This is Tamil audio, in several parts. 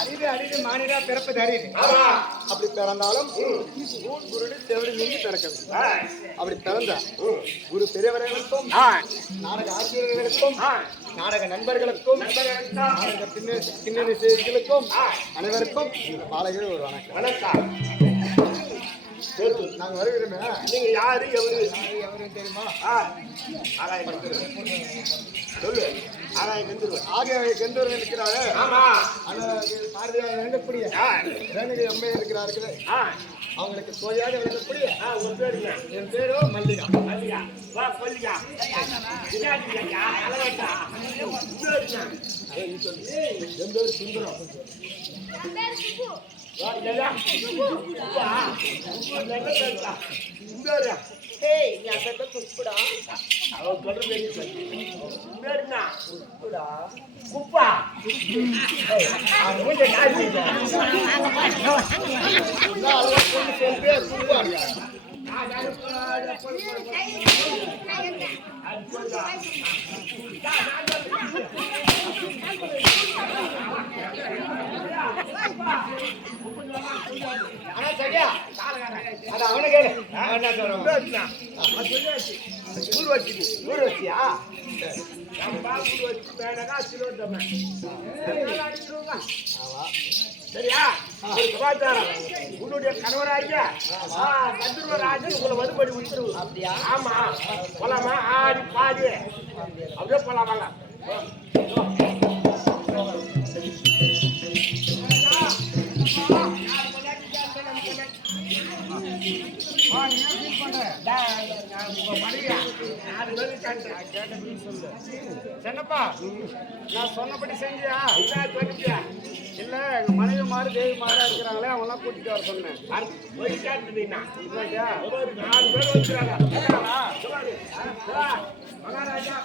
அரிது அரிது மானிடா பிறப்பது அரிது. அப்படி பிறந்தாலும் குருடி செவடி நீங்கி பிறக்கிறது. அப்படி பிறந்த குரு பெரியவர்களுக்கும் நாடக ஆசிரியர்களுக்கும் நாடக நண்பர்களுக்கும் நாடக பின்னணி செய்திகளுக்கும் அனைவருக்கும் பாலகிரி ஒரு வணக்கம். நாங்க வருகிறோமே. நீங்க யாரு எவரு தெரியுமா? சொல்லு. ஆகிய கெந்தூர் இருக்கிறாரு. வேண்டக்கூடிய ரேணுகை அம்மை இருக்கிறார்கள். அவங்களுக்கு தோழியாக விளங்கக்கூடிய ஒரு பேரு. என் பேரோ மல்லிகா. மல்லிகா வா மல்லிகா. என் பேரு சுந்தரம். அவனை கேளு. ஊர் வச்சியா? சரியா? உன்னுடைய கணவராகிய கந்தர்வராஜன் உங்களை மறுபடி உத்தரவு. அப்படியா? ஆமா. போலாமா? ஆடி பாடி அப்படியே போலாமாங்க. சென்னப்பா, நான் சொன்னபடி செஞ்சியா? இல்ல எங்க மனைவி மாறு தேவி மாறா இருக்கிறாங்களே, அவங்க எல்லாம் கூட்டிட்டு வர சொன்னேன். 4 பேர் வந்துருக்காங்க. மகாராஜா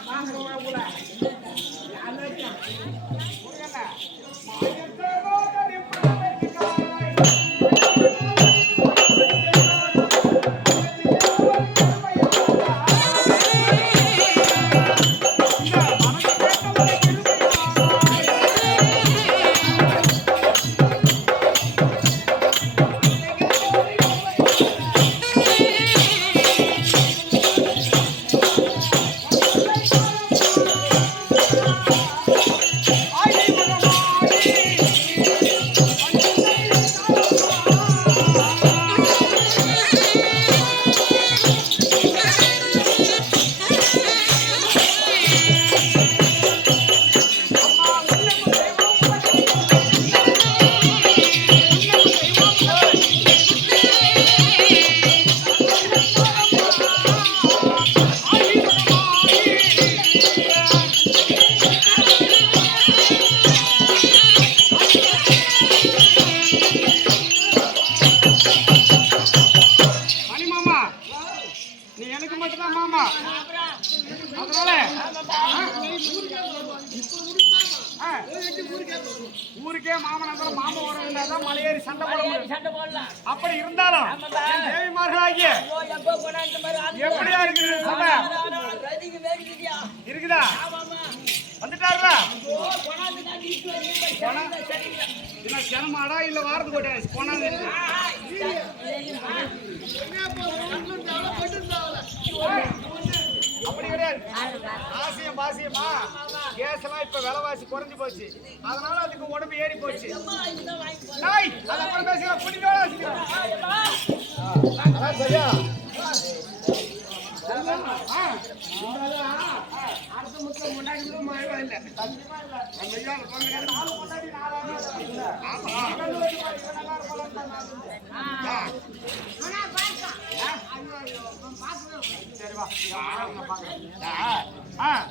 ஊருக்கே மாமனார் மாமா வரதான் மலையேறி சண்டை போடலாம். அப்படி இருந்தாலும் தேவிமார்களாகிய எப்படியா இருக்குதா? வந்துட்டாரா? ஜனமாடா இல்ல வாரது கோட்டை போனாங்க. அப்படி கிடையாது. ஆசியம் பாசியமா கேஸ் எல்லாம் இப்ப விலைவாசி குறைஞ்சு போச்சு. அதனால அதுக்கு உடம்பு ஏறி போச்சு. அப்புறம் பேசலாம். சரியா? அடுத்த முக்கியம் முன்னாடி மழை இல்லை.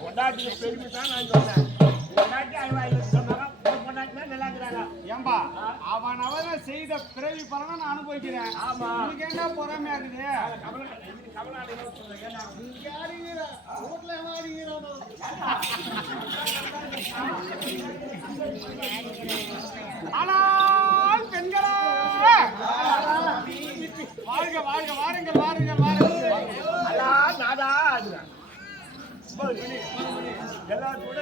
கொண்டாட்டி பெருமை தான் நான் சொன்னேன். கொண்டாட்டி ஏம்பா அவன் அவனை செய்த பிறவி பலனை நான் அனுபவிக்கிறேன். ஆமா, உனக்கு என்ன பொறாமையா இருக்குது? ஆனால் பெண்களா வாழ்க வாழ்க வாருங்கள் வாருங்கள் வாருங்கள். நாதா எல்லாரும் கூட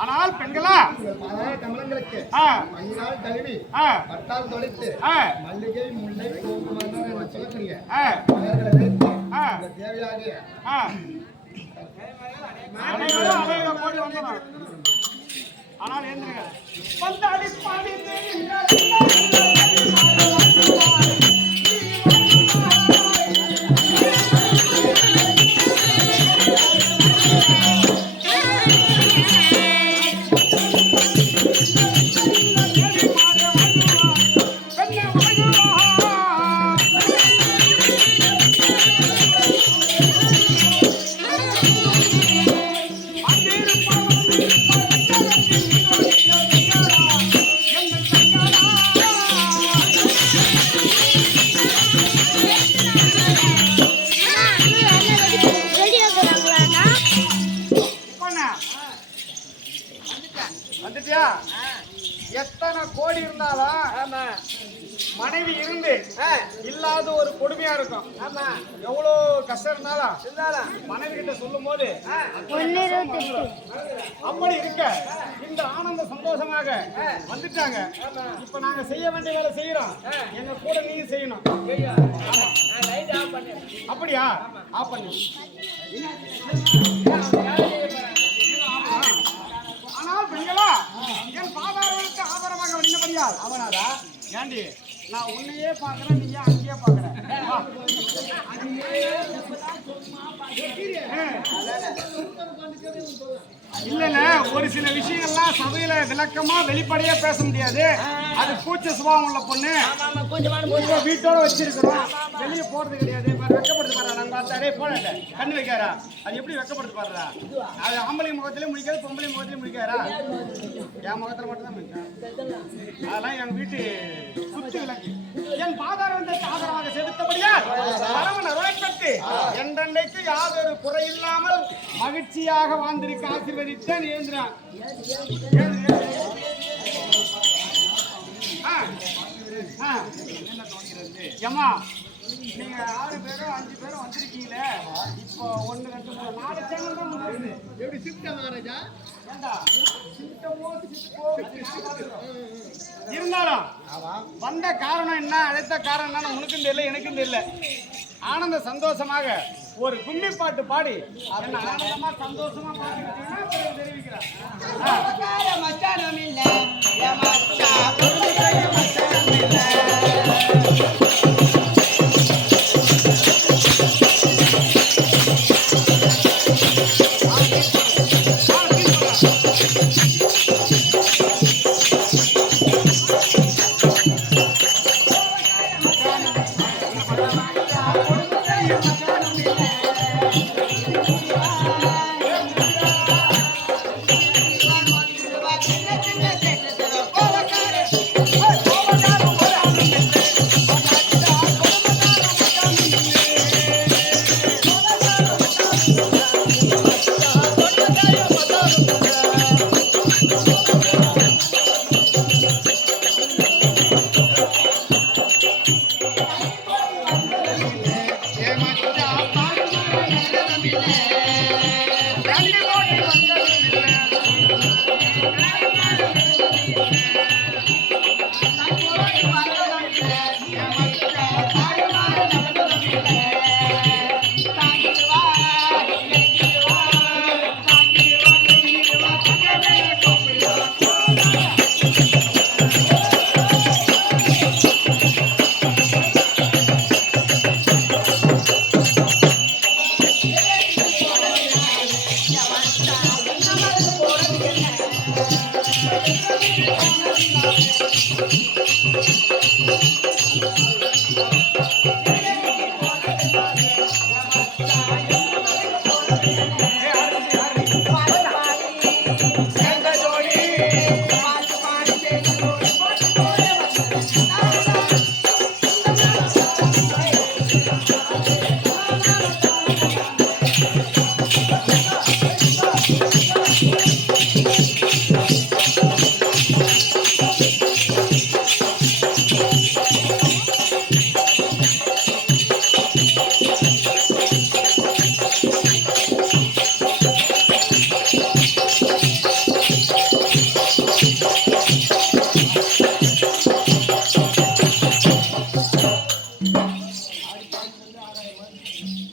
ஆனால் பெண்களா கமலங்களுக்கு மணியால் கழுவி பட்டால் தொலைத்து மல்லிகை முல்லை குங்குமம் சொல்லக்கூடிய தேவையாக ஆனால் வந்துட்டியா? எத்தனை கோடி இருந்தாலும் மனைவி இருந்து இல்லாத ஒரு கொடுமையா இருக்கும். எவ்வளவு கஷ்டம் இருந்தாலும் மனைவி கிட்ட சொல்லும் போது அப்படி இருக்க இந்த ஆனந்த சந்தோஷமாக வந்துட்டாங்க. இப்ப நாங்க செய்ய வேண்டிய வேலை செய்யறோம். எங்க கூட நீங்க செய்யணும். அப்படியா? ஆஃப் பண்ணு. ஆனால் பெண்களா என் பாதாரங்களுக்கு ஆதாரமாக வணிகப்படியால் அவனாரா ஏண்டி நான் உன்னையே பாக்குறேன், நீ அங்கேயே பாக்குறேன். இல்ல ஒரு சில விஷயங்கள்லாம் சபையில விளக்கமா வெளிப்படையா பேச முடியாது. அது கூச்ச சுபாவம் உள்ள பொண்ணு. வீட்டோட வச்சிருக்கிறோம், வெளியே போறது கிடையாது. வெக்கப்படுத்து பாரு. நாங்க பார்த்தாரே போனேன் கண்ணு வைக்காரா? அது எப்படி வெக்கப்படுத்து பாடுறா? அது ஆம்பளை முகத்திலே முடிக்காது, பொம்பளை முகத்திலே முடிக்காரா? என் முகத்துல மட்டும்தான் முடிக்கும். அதெல்லாம் எங்க வீட்டு சுத்தி விளக்கு. என் பாதாரத்தை ஆதரவாக செலுத்தபடியா பரமன் அருளைப்பட்டு என்றென்றைக்கு யாதொரு குறை இல்லாமல் மகிழ்ச்சியாக வாழ்ந்திருக்க ஆசீர்வதித்தேன். ஏந்திரான் ஏமா நீங்க 6 பேரோ 5 பேரோ வந்திருக்கீங்களே. இப்போ 1 2 3 4 சேனல் தான் முன்னாடி. எப்படி ஷிஃப்ட் மகாராஜா? ஏண்டா ஷிஃப்டமோ இருந்தாலும் வந்த காரணம் என்ன, அழைத்த காரணம் என்ன உனக்கும் தெரியல, எனக்கும் தெரியல. ஆனந்த சந்தோஷமாக ஒரு கும்மி பாட்டு பாடி என்ன ஆனந்தமா சந்தோஷமா பாடிக்கிட்டீங்கன்னா தெரிவிக்கிறேன்.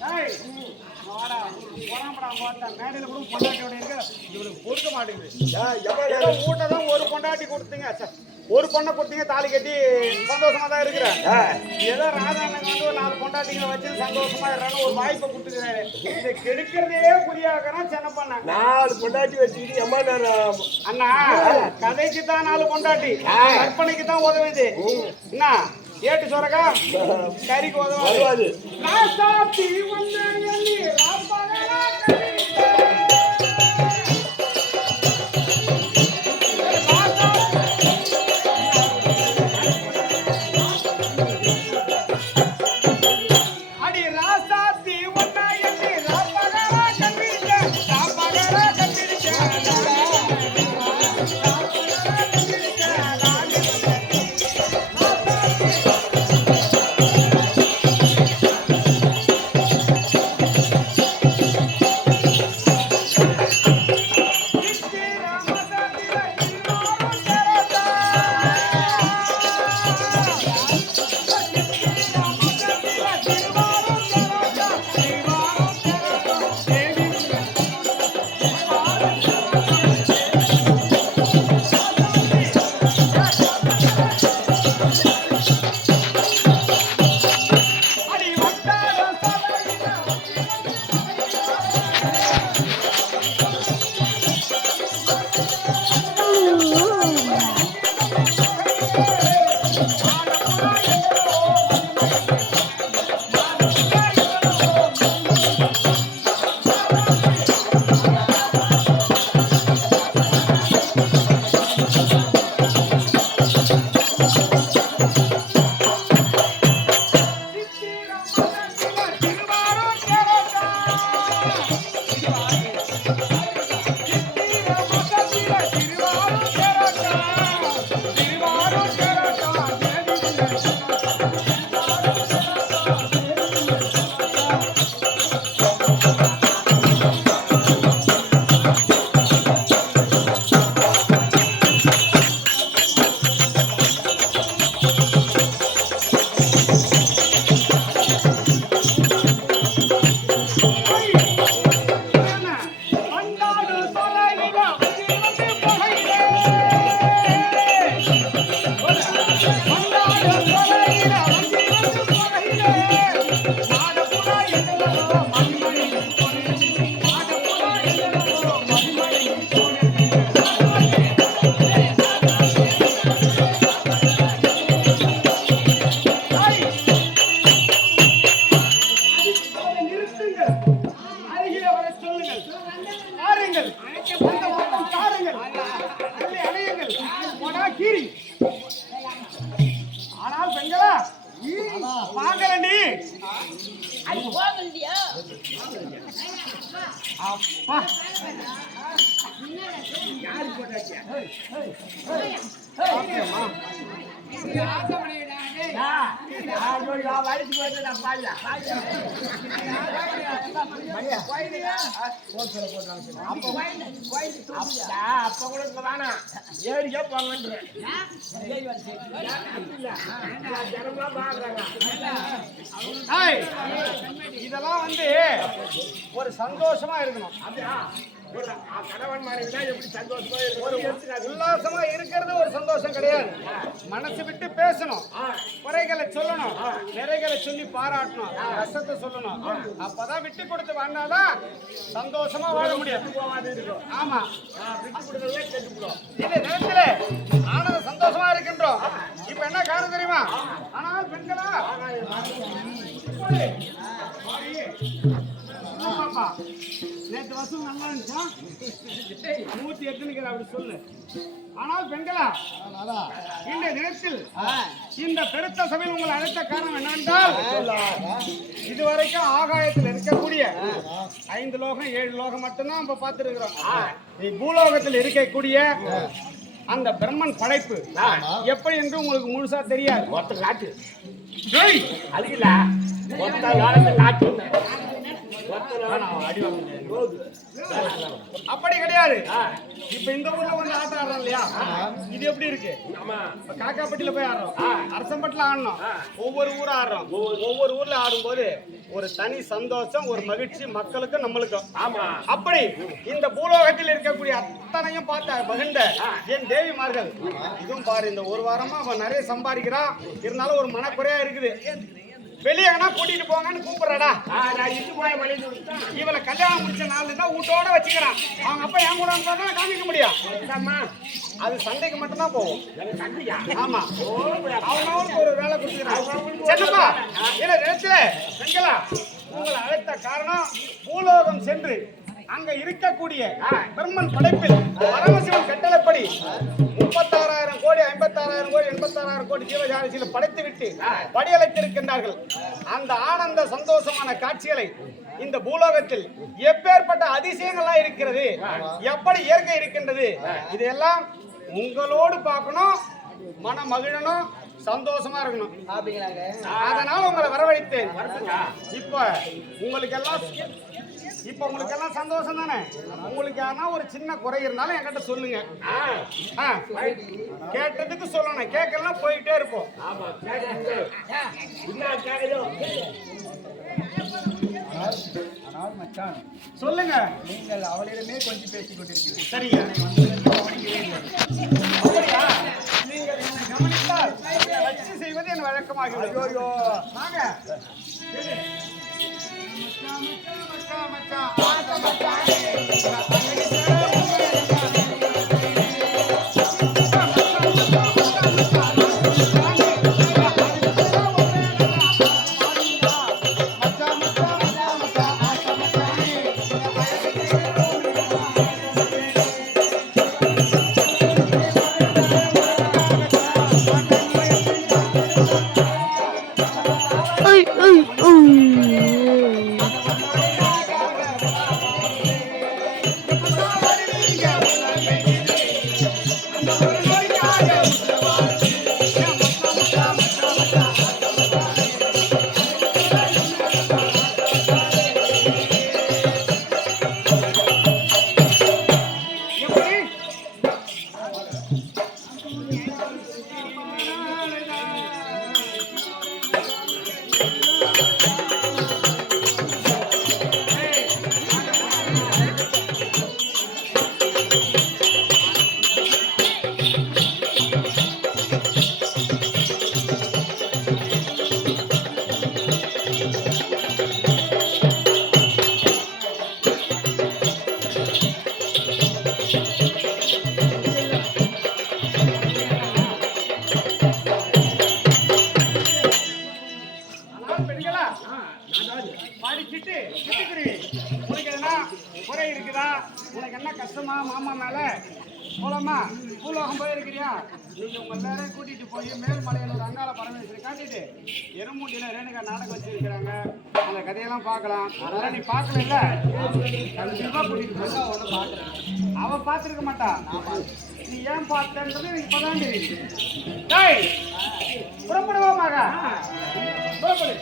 ஏய், வாடா, போறாமடா, போட்டா. மேடையில கூட பொண்டாட்டியோட இருக்க, இவனுக்கு பொறுக்க மாட்டேங்குது. ஏதோ ஊட்ட தான் ஒரு பொண்டாட்டி கொடுத்தீங்க, ஒரு பொண்ணை கொடுத்தீங்க, தாலி கட்டி சந்தோஷமா தான் இருக்கிறேன். ஏதோ ராதாண்ணங்க வந்து ஒரு 4 பொண்டாட்டிங்களை வச்சு சந்தோஷமா இருக்கிறான்னு ஒரு வாய்ப்பை கொடுத்துக்கிறாரு. இதை கெடுக்கிறதே புரியாக்கிறான் சின்ன பண்ண. 4 பொண்டாட்டி வச்சுக்கிட்டு எம்மா நேரம் அண்ணா, கதைக்கு தான் 4 பொண்டாட்டி, கற்பனைக்கு தான் உதவுது. என்ன ஏட்டு சொரக்கா கறிக்கு உதவாது. ராசாத்தி வந்த எண்ணி ராப்பகலா ஆனால் பெண்களா பாக்கலண்டி அப்பா யாரு போட்டாச்சு இதெல்லாம் வந்து ஒரு சந்தோஷமா இருக்கணும். கணவன் மனைவி தான் எப்படி சந்தோஷமா ஒரு உல்லாசமா இருக்கிறது ஒரு சந்தோஷம் கிடையாது. மனசு விட்டு பேசணும், குறைகளை சொல்லணும், நிறைகளை சொல்லி பாராட்டணும், ரசத்தை சொல்லணும். அப்பதான் விட்டு கொடுத்து வாழ்ந்தாதான் சந்தோஷமா வாழ முடியும். ஆமா, விட்டு கொடுத்ததே கெட்டுப்படும். இந்த நேரத்துல ஆனந்த சந்தோஷமா இருக்கின்றோம். இப்ப என்ன காரணம் தெரியுமா? ஆனால் பெண்களா பாப்பா நேற்று வருஷம் நல்லா இருந்துச்சா? 108 அப்படி சொல்லு. ஆனால் பெண்களா இந்த நேரத்தில் இந்த பெருத்த சபையில் உங்களை அழைத்த காரணம் என்னவென்றால், இதுவரைக்கும் ஆகாயத்தில் இருக்கக்கூடிய 5 லோகம் 7 லோகம் மட்டும்தான் நம்ம பார்த்துருக்கிறோம். பூலோகத்தில் இருக்கக்கூடிய அந்த பிரம்மன் படைப்பு எப்படி என்று உங்களுக்கு முழுசா தெரியாது. ஒருத்தர் நாட்டு அழுகல ஒருத்தர் காலத்தில் நாட்டு அடி வாங்க அப்படி கிடையாது. இப்ப இந்த ஊர்ல வந்து ஆட்டம் ஆடுறோம் இல்லையா, இது எப்படி இருக்கு? இப்ப காக்காப்பட்டியில போய் ஆடுறோம், அரசம்பட்டில ஆடணும், ஒவ்வொரு ஊரா ஆடுறோம். ஒவ்வொரு ஊர்ல ஆடும்போது ஒரு தனி சந்தோஷம், ஒரு மகிழ்ச்சி மக்களுக்கும் நம்மளுக்கும். அப்படி இந்த பூலோகத்தில் இருக்கக்கூடிய அத்தனையும் பார்த்த மகிழ்ந்த என் தேவிமார்கள், இதுவும் பாரு இந்த ஒரு வாரமா அவன் நிறைய சம்பாதிக்கிறான், இருந்தாலும் ஒரு மனக்குறையா இருக்குது. வெளியே கூட்டிட்டு போங்கன்னு கூப்பிடுறடா. இவளை கல்யாணம் முடிச்ச நாள் தான் வீட்டோட வச்சுக்கிறான். அவங்க அப்பா என் கூட காமிக்க முடியும், அது சண்டைக்கு மட்டும்தான் போகும். ஆமா, அவனவனுக்கு ஒரு வேலை கொடுத்துக்கிறான். பெண்களா, உங்களை அழைத்த காரணம் பூலோகம் சென்று அங்க இருக்கக்கூடிய பிரம்மன் படைப்பில் பரமசிவன் கட்டளைப்படி 36,000 கோடி 56,000 கோடி 86,000 கோடி ஜீவஜாதிகளை படைத்து விட்டு படியலைத்திருக்கின்றார்கள். அந்த ஆனந்த சந்தோஷமான காட்சிகளை இந்த பூலோகத்தில் எப்பேற்பட்ட அதிசயங்கள்லாம் இருக்கிறது, எப்படி இயற்கை இருக்கின்றது, இதெல்லாம் உங்களோடு பார்க்கணும், மன மகிழணும், சந்தோஷமா இருக்கணும். அதனால உங்களை வரவழைத்தேன். இப்ப உங்களுக்கு எல்லாம் சந்தோஷம் தானே? உங்களுக்கு யாருன்னா ஒரு சின்ன குறை இருந்தாலும் என்கிட்ட சொல்லுங்க. கேட்டதுக்கு சொல்லணும், கேட்கலாம் போயிட்டே இருப்போம். சொல்லுங்க. நீங்கள் அவளிடமே கொஞ்சம் பேசிக் கொண்டிருக்கிறீர்கள். சரிங்க. நீங்கள் என்னை கவனித்தால் வச்சு செய்வது என் வழக்கமாகிறது. ஐயோ வாங்க. உனக்கு என்ன கஷ்டமா மாமா மேல போலாமா? பூலோகம் போயிருக்கிறியா? நீங்க உங்க எல்லாரையும் கூட்டிட்டு போய் மேல்மலையில் அங்காள பரமேஸ்வரி காட்டிட்டு எருமூட்டியில ரேணுகா நாடகம் வச்சிருக்கிறாங்க. அந்த கதையெல்லாம் பார்க்கலாம். அதெல்லாம் நீ பார்க்கல இல்ல? கண்டிப்பா கூட்டிட்டு போய் அவனை பாக்குறேன். அவ பார்த்திருக்க மாட்டா. நீ ஏன் பார்த்தன்றது இப்பதான் தெரியுது. புறப்படுவோமாக. புறப்படு.